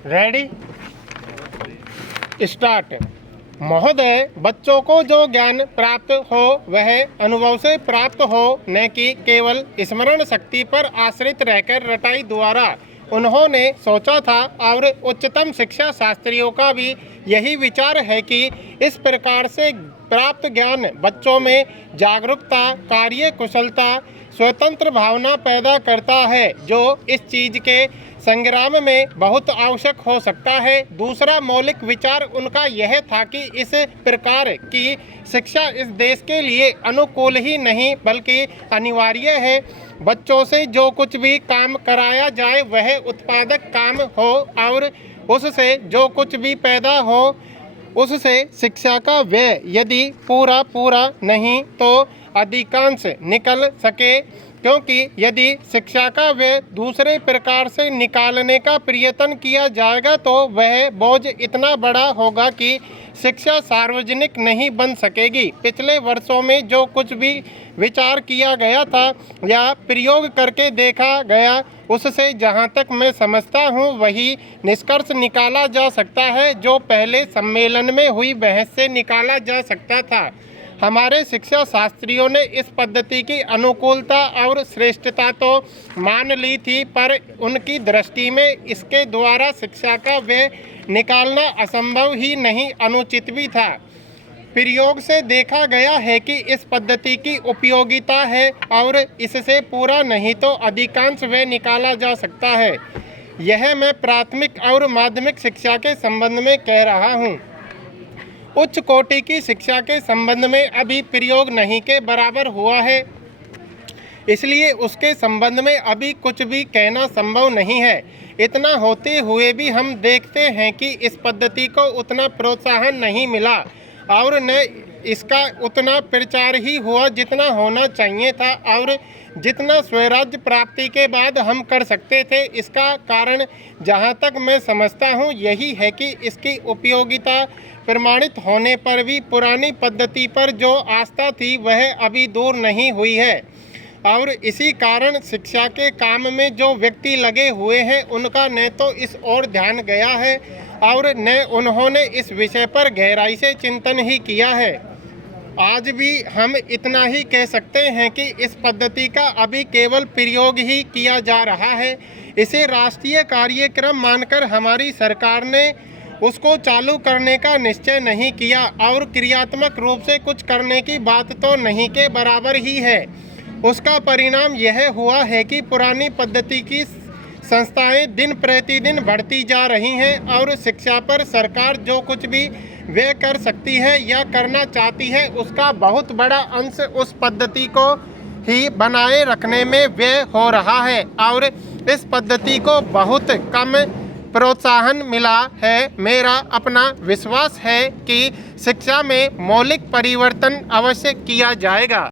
Ready start. महोदय, बच्चों को जो ज्ञान प्राप्त हो वह अनुभव से प्राप्त हो, न कि केवल स्मरण शक्ति पर आश्रित रहकर रटाई द्वारा उन्होंने सोचा था। और उच्चतम शिक्षा शास्त्रियों का भी यही विचार है कि इस प्रकार से प्राप्त ज्ञान बच्चों में जागरूकता, कार्य कुशलता, स्वतंत्र भावना पैदा करता है, जो इस चीज के संग्राम में बहुत आवश्यक हो सकता है। दूसरा मौलिक विचार उनका यह था कि इस प्रकार की शिक्षा इस देश के लिए अनुकूल ही नहीं बल्कि अनिवार्य है। बच्चों से जो कुछ भी काम कराया जाए वह उत्पादक काम हो और उससे जो कुछ भी पैदा हो उससे शिक्षा का व्यय यदि पूरा नहीं तो अधिकांश निकल सके, क्योंकि यदि शिक्षा का व्यय दूसरे प्रकार से निकालने का प्रयत्न किया जाएगा तो वह बोझ इतना बड़ा होगा कि शिक्षा सार्वजनिक नहीं बन सकेगी। पिछले वर्षों में जो कुछ भी विचार किया गया था या प्रयोग करके देखा गया उससे जहाँ तक मैं समझता हूँ वही निष्कर्ष निकाला जा सकता है जो पहले सम्मेलन में हुई बहस से निकाला जा सकता था। हमारे शिक्षा शास्त्रियों ने इस पद्धति की अनुकूलता और श्रेष्ठता तो मान ली थी, पर उनकी दृष्टि में इसके द्वारा शिक्षा का व्यय निकालना असंभव ही नहीं, अनुचित भी था। प्रयोग से देखा गया है कि इस पद्धति की उपयोगिता है और इससे पूरा नहीं तो अधिकांश व्यय निकाला जा सकता है। यह मैं प्राथमिक और माध्यमिक शिक्षा के संबंध में कह रहा हूँ। उच्च कोटि की शिक्षा के संबंध में अभी प्रयोग नहीं के बराबर हुआ है, इसलिए उसके संबंध में अभी कुछ भी कहना संभव नहीं है। इतना होते हुए भी हम देखते हैं कि इस पद्धति को उतना प्रोत्साहन नहीं मिला और न इसका उतना प्रचार ही हुआ जितना होना चाहिए था और जितना स्वराज्य प्राप्ति के बाद हम कर सकते थे। इसका कारण जहाँ तक मैं समझता हूँ यही है कि इसकी उपयोगिता प्रमाणित होने पर भी पुरानी पद्धति पर जो आस्था थी वह अभी दूर नहीं हुई है और इसी कारण शिक्षा के काम में जो व्यक्ति लगे हुए हैं उनका न तो इस ओर ध्यान गया है और न उन्होंने इस विषय पर गहराई से चिंतन ही किया है। आज भी हम इतना ही कह सकते हैं कि इस पद्धति का अभी केवल प्रयोग ही किया जा रहा है। इसे राष्ट्रीय कार्यक्रम मानकर हमारी सरकार ने उसको चालू करने का निश्चय नहीं किया और क्रियात्मक रूप से कुछ करने की बात तो नहीं के बराबर ही है। उसका परिणाम यह हुआ है कि पुरानी पद्धति की संस्थाएं दिन प्रतिदिन बढ़ती जा रही हैं और शिक्षा पर सरकार जो कुछ भी व्यय कर सकती है या करना चाहती है उसका बहुत बड़ा अंश उस पद्धति को ही बनाए रखने में व्यय हो रहा है और इस पद्धति को बहुत कम प्रोत्साहन मिला है। मेरा अपना विश्वास है कि शिक्षा में मौलिक परिवर्तन अवश्य किया जाएगा।